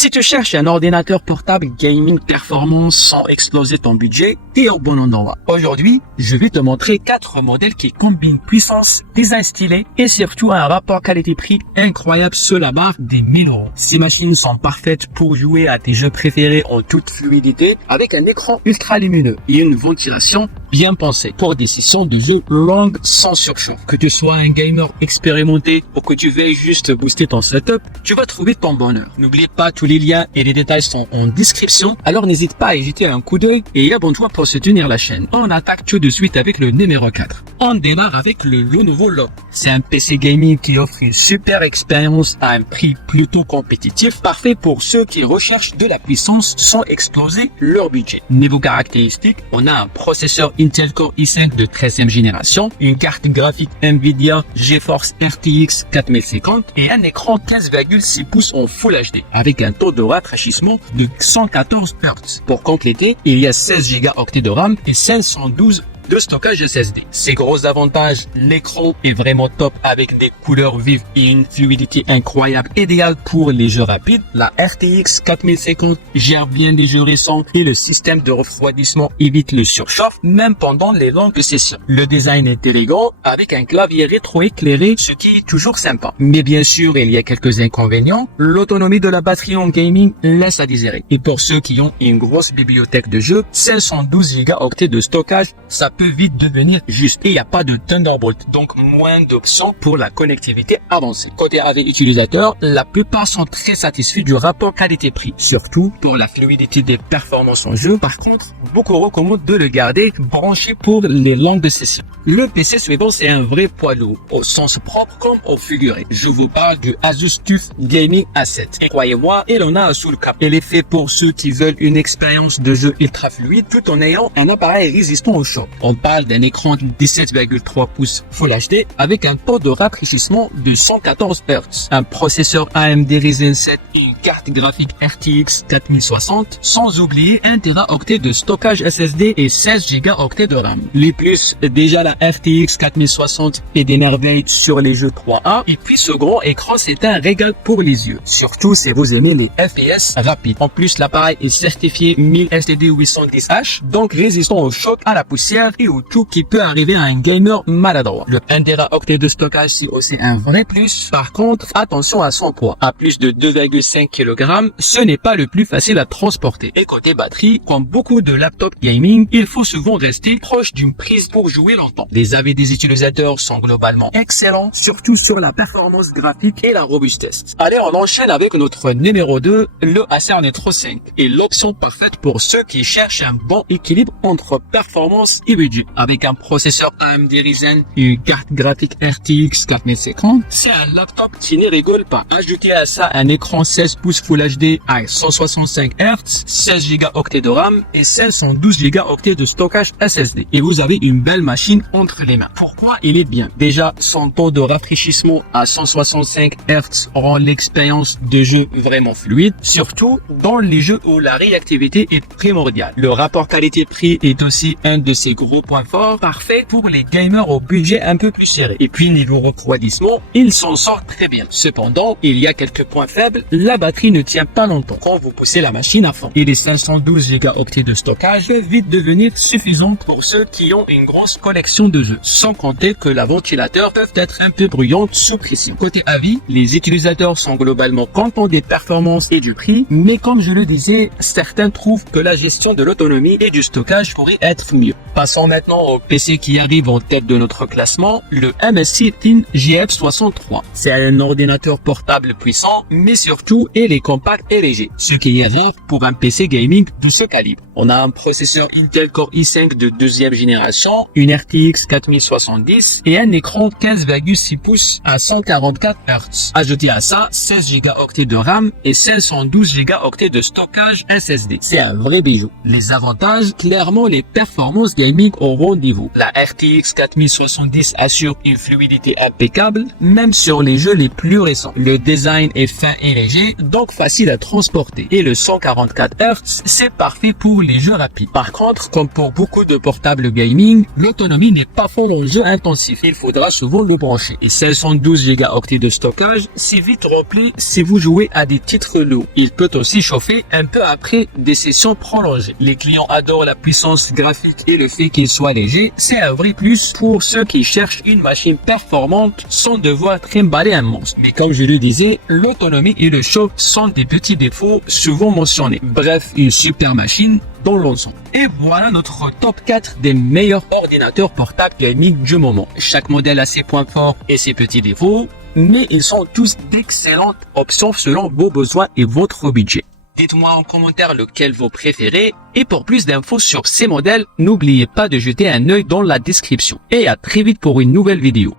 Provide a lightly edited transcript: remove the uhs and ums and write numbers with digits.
Si tu cherches un ordinateur portable gaming performant sans exploser ton budget, t'es au bon endroit. Aujourd'hui, je vais te montrer 4 modèles qui combinent puissance, design stylé et surtout un rapport qualité-prix incroyable sur la barre des 1000 €. Ces machines sont parfaites pour jouer à tes jeux préférés en toute fluidité avec un écran ultra lumineux et une ventilation bien pensée pour des sessions de jeu longues sans surchauffe. Que tu sois un gamer expérimenté ou que tu veuilles juste booster ton setup, tu vas trouver ton bonheur. N'oublie pas, tous les liens et les détails sont en description, alors n'hésite pas à y jeter un coup d'œil et abonne-toi pour soutenir la chaîne. On attaque tout de suite avec le numéro 4. On démarre avec le Lenovo Legion. C'est un PC gaming qui offre une super expérience à un prix plutôt compétitif, parfait pour ceux qui recherchent de la puissance sans exploser leur budget. Niveau caractéristiques, on a un processeur Intel Core i5 de 13e génération, une carte graphique Nvidia GeForce RTX 4050 et un écran 15,6 pouces en Full HD avec un taux de rafraîchissement de 114 Hz. Pour compléter, il y a 16 Go de RAM et 512 de stockage SSD. Ses gros avantages, l'écran est vraiment top avec des couleurs vives et une fluidité incroyable, idéale pour les jeux rapides. La RTX 4050 gère bien les jeux récents et le système de refroidissement évite le surchauffe même pendant les longues sessions. Le design est élégant avec un clavier rétro-éclairé, ce qui est toujours sympa. Mais bien sûr, il y a quelques inconvénients. L'autonomie de la batterie en gaming laisse à désirer. Et pour ceux qui ont une grosse bibliothèque de jeux, 512 Go de stockage, ça peut vite devenir juste. Et il n'y a pas de Thunderbolt, donc moins d'options pour la connectivité avancée. Côté AV utilisateur, la plupart sont très satisfaits du rapport qualité-prix, surtout pour la fluidité des performances en jeu. Par contre, beaucoup recommandent de le garder branché pour les longues sessions. Le PC suivant, c'est un vrai poids lourd, au sens propre comme au figuré. Je vous parle du Asus TUF Gaming A7. Et croyez-moi, il en a sous le cap. Il est fait pour ceux qui veulent une expérience de jeu ultra fluide tout en ayant un appareil résistant au choc. On parle d'un écran de 17,3 pouces Full HD avec un taux de rafraîchissement de 114 Hz, un processeur AMD Ryzen 7 et une carte graphique RTX 4060, sans oublier 1 Teraoctet de stockage SSD et 16 Go de RAM. Les plus, déjà la RTX 4060 est des merveilles sur les jeux 3A, et puis ce grand écran c'est un régal pour les yeux, surtout si vous aimez les FPS rapides. En plus, l'appareil est certifié 1000 STD 810H, donc résistant au choc, à la poussière et au tout qui peut arriver à un gamer maladroit. Le 1 Teraoctet de stockage, c'est aussi un vrai plus. Par contre, attention à son poids. À plus de 2,5 kg, ce n'est pas le plus facile à transporter. Et côté batterie, comme beaucoup de laptops gaming, il faut souvent rester proche d'une prise pour jouer longtemps. Les avis des utilisateurs sont globalement excellents, surtout sur la performance graphique et la robustesse. Allez, on enchaîne avec notre numéro 2, le Acer Nitro 5, et l'option parfaite pour ceux qui cherchent un bon équilibre entre performance et budget. Avec un processeur AMD Ryzen et une carte graphique RTX 4050, c'est un laptop qui ne rigole pas. Ajoutez à ça un écran 16 pouces Full HD à 165 Hz, 16 Go de RAM et 512 Go de stockage SSD. Et vous avez une belle machine entre les mains. Pourquoi il est bien? Déjà, son taux de rafraîchissement à 165 Hz rend l'expérience de jeu vraiment fluide, surtout dans les jeux où la réactivité est primordiale. Le rapport qualité-prix est aussi un de ses gros points forts, parfait pour les gamers au budget un peu plus serré. Et puis niveau refroidissement, il s'en sort très bien. Cependant, il y a quelques points faibles. La batterie ne tient pas longtemps quand vous poussez la machine à fond. Et les 512 Go de stockage peuvent vite devenir suffisantes pour ceux qui ont une grosse collection de jeux. Sans compter que la ventilateur peuvent être un peu bruyante sous pression. Côté avis, les utilisateurs sont globalement contents des performances et du prix, mais comme je le disais, certains trouvent que la gestion de l'autonomie et du stockage pourrait être mieux. Passons maintenant au PC qui arrive en tête de notre classement, le MSI Thin GF63. C'est un ordinateur portable puissant, mais surtout, il est compact et léger, ce qui est rare pour un PC gaming de ce calibre. On a un processeur Intel Core i5 de 2e génération, une RTX 4070 et un écran 15,6 pouces à 144 Hz. Ajoutez à ça 16 Go de RAM et 512 Go de stockage SSD. C'est un vrai bijou. Les avantages, clairement les performances gaming gaming au rendez-vous. La RTX 4070 assure une fluidité impeccable, même sur les jeux les plus récents. Le design est fin et léger, donc facile à transporter. Et le 144 Hz, c'est parfait pour les jeux rapides. Par contre, comme pour beaucoup de portables gaming, l'autonomie n'est pas fort en jeu intensif. Il faudra souvent le brancher. Et 512 Go de stockage, c'est vite rempli si vous jouez à des titres lourds. Il peut aussi chauffer un peu après des sessions prolongées. Les clients adorent la puissance graphique et le fait qu'il soit léger, c'est un vrai plus pour ceux qui cherchent une machine performante sans devoir trimballer un monstre. Mais comme je le disais, l'autonomie et le chauffe sont des petits défauts souvent mentionnés. Bref, une super machine dans l'ensemble. Et voilà notre top 4 des meilleurs ordinateurs portables gaming du moment. Chaque modèle a ses points forts et ses petits défauts, mais ils sont tous d'excellentes options selon vos besoins et votre budget. Dites-moi en commentaire lequel vous préférez et pour plus d'infos sur ces modèles, n'oubliez pas de jeter un œil dans la description. Et à très vite pour une nouvelle vidéo.